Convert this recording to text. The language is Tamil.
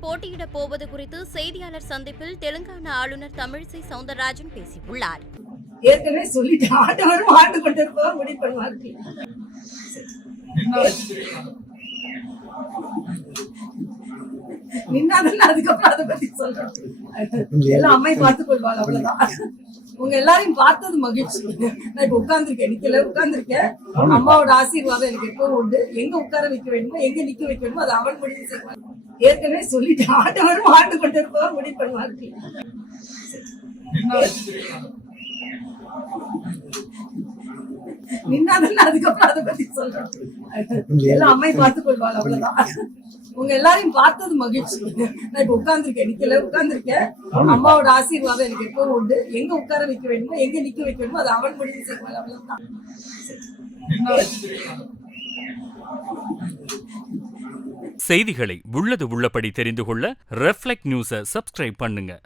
தேர்தலில் போட்டியிடப் போவது குறித்து செய்தியாளர் சந்திப்பில் தெலுங்கானா ஆளுநர் தமிழிசை சவுந்தரராஜன் பேசியுள்ளார். ஏற்கனவே சொல்லிட்டு ஆண்டவரும் ஆண்டு கொண்டிருப்போம் முடிவு பண்ணுவார்கள். நின்னாதான் அதுக்கப்புறம் அதை பத்தி சொல்றோம். எல்லாம் அம்மை பார்த்துக் கொள்வாள், அவ்வளவுதான். உங்க எல்லாரையும் பார்த்தது மகிழ்ச்சி. நான் இப்ப உட்கார்ந்துருக்கேன், நிக்கல, உட்கார்ந்துருக்கேன். அம்மாவோட ஆசீர்வாதம் எனக்கு எப்பவும் உண்டு. எங்க உட்கார வைக்க வேண்டுமோ, எங்க நிக்க வைக்க வேண்டுமோ அது அவள் முடிவு செய்வாள். ஏற்கனவே சொல்லிட்டு ஆண்டவரும் ஆண்டு கொண்டிருப்போம் முடிவு பண்ணுவார்கள். நின்னாதான் அதுக்கப்புறம் அதை பத்தி சொல்றோம். எல்லாம் அம்மை பார்த்துக் கொள்வாள், அவ்வளவுதான். உங்க எல்லாரையும் பார்த்தது மகிழ்ச்சி. நான் இப்ப உட்கார்ந்துருக்கேன், நிக்கல, உட்கார்ந்துருக்கேன். அம்மாவோட ஆசீர்வாதம் எனக்கு எப்பவும் உண்டு. எங்க உட்கார வைக்க வேண்டுமோ, எங்க நிக்க வைக்க வேண்டுமோ அது அவள் முடிவு செய்வாள், அவ்வளவுதான். செய்திகளை உள்ளது உள்ளபடி தெரிந்து கொள்ள ரெஃப்ளெக்ட் நியூஸை சப்ஸ்கிரைப் பண்ணுங்க.